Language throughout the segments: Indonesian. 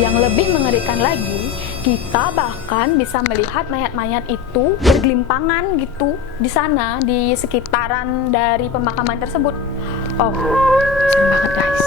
Yang lebih mengerikan lagi, kita bahkan bisa melihat mayat-mayat itu bergelimpangan gitu di sana, di sekitaran dari pemakaman tersebut. Oh, serem banget guys.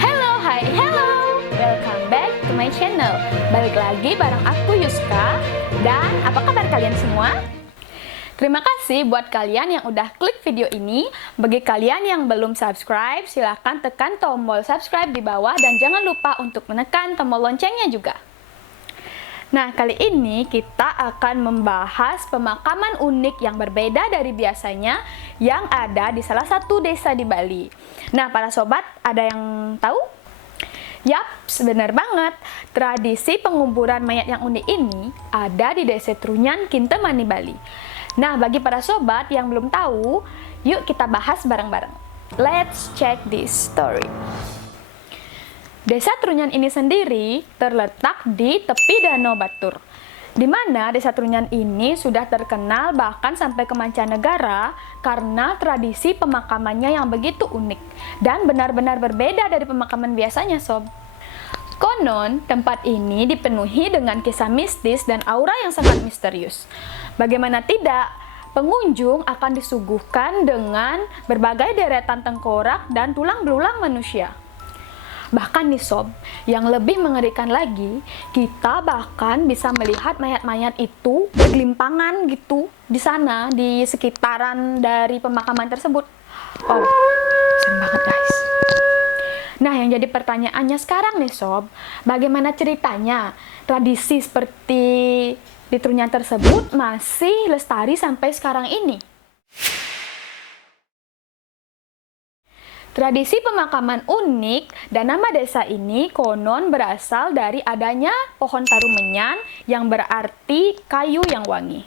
Hello, welcome back to my channel. Balik lagi bareng aku Yuska. Dan apa kabar kalian semua? Terima kasih buat kalian yang udah klik video ini. Bagi kalian yang belum subscribe, silahkan tekan tombol subscribe di bawah dan jangan lupa untuk menekan tombol loncengnya juga. Nah, kali ini kita akan membahas pemakaman unik yang berbeda dari biasanya yang ada di salah satu desa di Bali. Nah, para sobat, ada yang tahu? Yap, benar banget. Tradisi penguburan mayat yang unik ini ada di Desa Trunyan, Kintamani, Bali. Nah, bagi para sobat yang belum tahu, yuk kita bahas bareng-bareng. Let's check this story. Desa Trunyan ini sendiri terletak di tepi Danau Batur, di mana Desa Trunyan ini sudah terkenal bahkan sampai ke mancanegara karena tradisi pemakamannya yang begitu unik dan benar-benar berbeda dari pemakaman biasanya, sob. Konon, tempat ini dipenuhi dengan kisah mistis dan aura yang sangat misterius. Bagaimana tidak, pengunjung akan disuguhkan dengan berbagai deretan tengkorak dan tulang belulang manusia. Bahkan nih sob, yang lebih mengerikan lagi, kita bahkan bisa melihat mayat-mayat itu bergelimpangan gitu di sana, di sekitaran dari pemakaman tersebut. Oh, serem banget guys. Nah, yang jadi pertanyaannya sekarang nih sob, bagaimana ceritanya tradisi seperti di Trunyan tersebut masih lestari sampai sekarang ini? Tradisi pemakaman unik dan nama desa ini konon berasal dari adanya pohon tarumenyan yang berarti kayu yang wangi.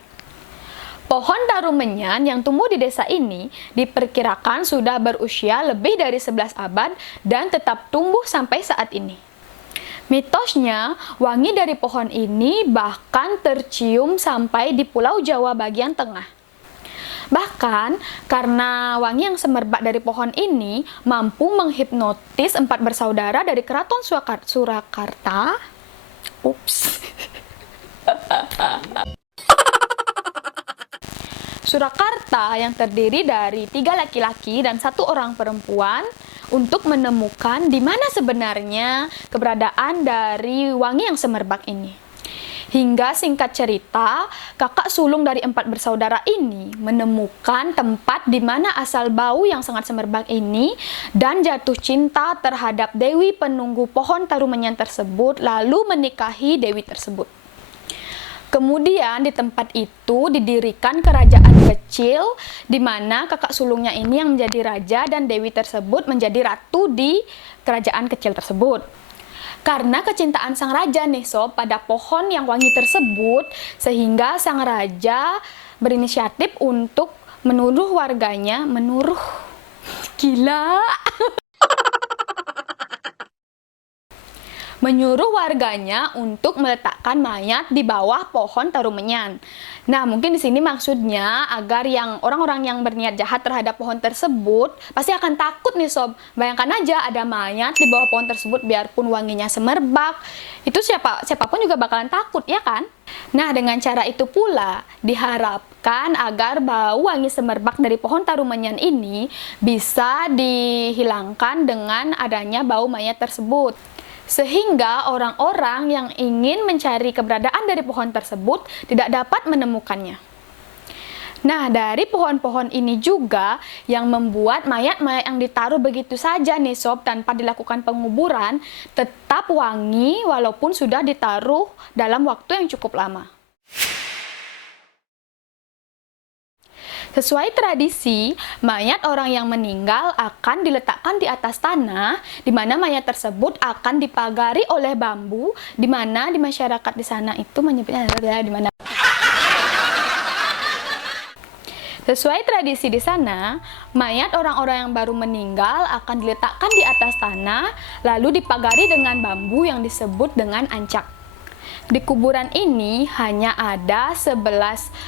Pohon tarumenyan yang tumbuh di desa ini diperkirakan sudah berusia lebih dari 11 abad dan tetap tumbuh sampai saat ini. Mitosnya, wangi dari pohon ini bahkan tercium sampai di Pulau Jawa bagian tengah. Bahkan, karena wangi yang semerbak dari pohon ini mampu menghipnotis 4 bersaudara dari keraton Surakarta. Surakarta yang terdiri dari 3 laki-laki dan 1 orang perempuan untuk menemukan di mana sebenarnya keberadaan dari wangi yang semerbak ini. Hingga singkat cerita, kakak sulung dari 4 bersaudara ini menemukan tempat di mana asal bau yang sangat semerbak ini dan jatuh cinta terhadap Dewi penunggu pohon tarumenyan tersebut lalu menikahi Dewi tersebut. Kemudian di tempat itu didirikan kerajaan kecil di mana kakak sulungnya ini yang menjadi raja dan Dewi tersebut menjadi ratu di kerajaan kecil tersebut. Karena kecintaan sang raja nih sob pada pohon yang wangi tersebut, sehingga sang raja berinisiatif untuk menuduh warganya, menyuruh warganya untuk meletakkan mayat di bawah pohon tarumenyan. Nah, mungkin di sini maksudnya agar yang orang-orang yang berniat jahat terhadap pohon tersebut pasti akan takut nih sob. Bayangkan aja ada mayat di bawah pohon tersebut biarpun wanginya semerbak. Itu siapapun juga bakalan takut, ya kan? Nah, dengan cara itu pula diharapkan agar bau wangi semerbak dari pohon tarumenyan ini bisa dihilangkan dengan adanya bau mayat tersebut. Sehingga orang-orang yang ingin mencari keberadaan dari pohon tersebut tidak dapat menemukannya. Nah, dari pohon-pohon ini juga yang membuat mayat-mayat yang ditaruh begitu saja nih sob tanpa dilakukan penguburan tetap wangi walaupun sudah ditaruh dalam waktu yang cukup lama. Sesuai tradisi, mayat orang yang meninggal akan diletakkan di atas tanah, di mana mayat tersebut akan dipagari oleh bambu, di mana di masyarakat di sana itu menyebutnya di mana Sesuai tradisi di sana, mayat orang-orang yang baru meninggal akan diletakkan di atas tanah, lalu dipagari dengan bambu yang disebut dengan ancak. Di kuburan ini hanya ada 11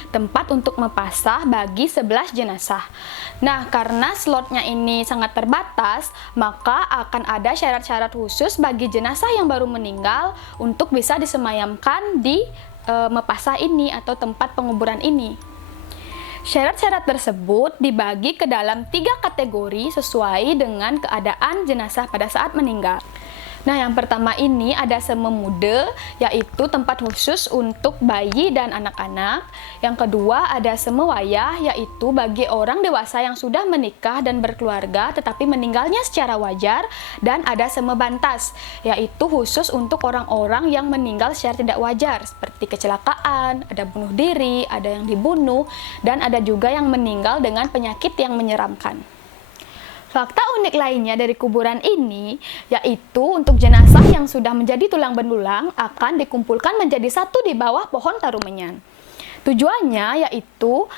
tempat untuk mempasah bagi 11 jenazah. Nah, karena slotnya ini sangat terbatas, maka akan ada syarat-syarat khusus bagi jenazah yang baru meninggal untuk bisa disemayamkan di mempasah ini atau tempat penguburan ini. Syarat-syarat tersebut dibagi ke dalam 3 kategori sesuai dengan keadaan jenazah pada saat meninggal. Nah, yang pertama ini ada sememude, yaitu tempat khusus untuk bayi dan anak-anak. Yang kedua ada semewayah, yaitu bagi orang dewasa yang sudah menikah dan berkeluarga tetapi meninggalnya secara wajar. Dan ada semebantas, yaitu khusus untuk orang-orang yang meninggal secara tidak wajar, seperti kecelakaan, ada bunuh diri, ada yang dibunuh, dan ada juga yang meninggal dengan penyakit yang menyeramkan. Fakta unik lainnya dari kuburan ini, yaitu untuk jenazah yang sudah menjadi tulang belulang akan dikumpulkan menjadi satu di bawah pohon tarumenyan. Tujuannya yaitu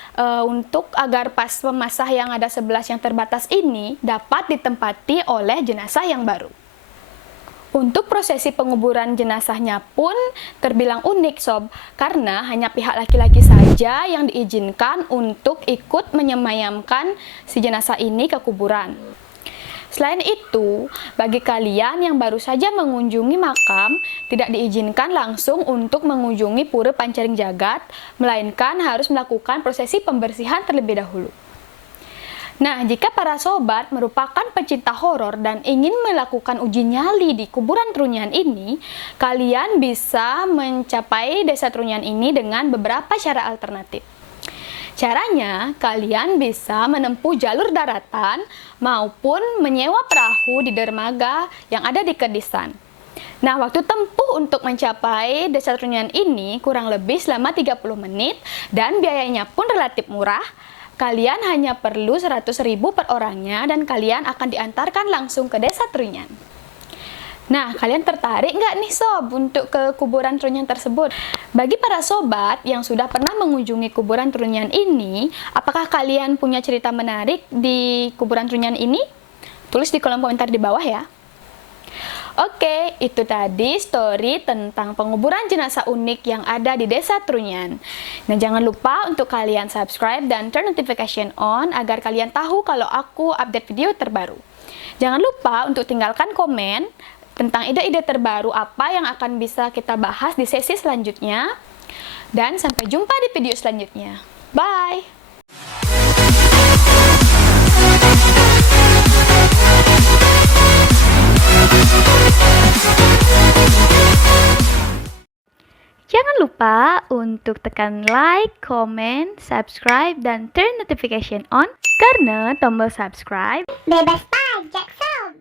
untuk agar pas pemasah yang ada 11 yang terbatas ini dapat ditempati oleh jenazah yang baru. Untuk prosesi penguburan jenazahnya pun terbilang unik sob, karena hanya pihak laki-laki saja yang diizinkan untuk ikut menyemayamkan si jenazah ini ke kuburan. Selain itu, bagi kalian yang baru saja mengunjungi makam, tidak diizinkan langsung untuk mengunjungi Pura Pancaring Jagat, melainkan harus melakukan prosesi pembersihan terlebih dahulu. Nah, jika para sobat merupakan pecinta horor dan ingin melakukan uji nyali di kuburan Trunyan ini, kalian bisa mencapai desa Trunyan ini dengan beberapa cara alternatif. Caranya, kalian bisa menempuh jalur daratan maupun menyewa perahu di dermaga yang ada di Kedisan. Nah, waktu tempuh untuk mencapai desa Trunyan ini kurang lebih selama 30 menit dan biayanya pun relatif murah. Kalian hanya perlu 100.000 per orangnya dan kalian akan diantarkan langsung ke desa Trunyan. Nah, kalian tertarik nggak nih sob untuk ke kuburan Trunyan tersebut? Bagi para sobat yang sudah pernah mengunjungi kuburan Trunyan ini, apakah kalian punya cerita menarik di kuburan Trunyan ini? Tulis di kolom komentar di bawah ya. Oke, itu tadi story tentang penguburan jenazah unik yang ada di desa Trunyan. Nah, jangan lupa untuk kalian subscribe dan turn notification on agar kalian tahu kalau aku update video terbaru. Jangan lupa untuk tinggalkan komen tentang ide-ide terbaru apa yang akan bisa kita bahas di sesi selanjutnya. Dan sampai jumpa di video selanjutnya. Bye! Jangan lupa untuk tekan like, comment, subscribe, dan turn notification on karena tombol subscribe bebas pajak sob.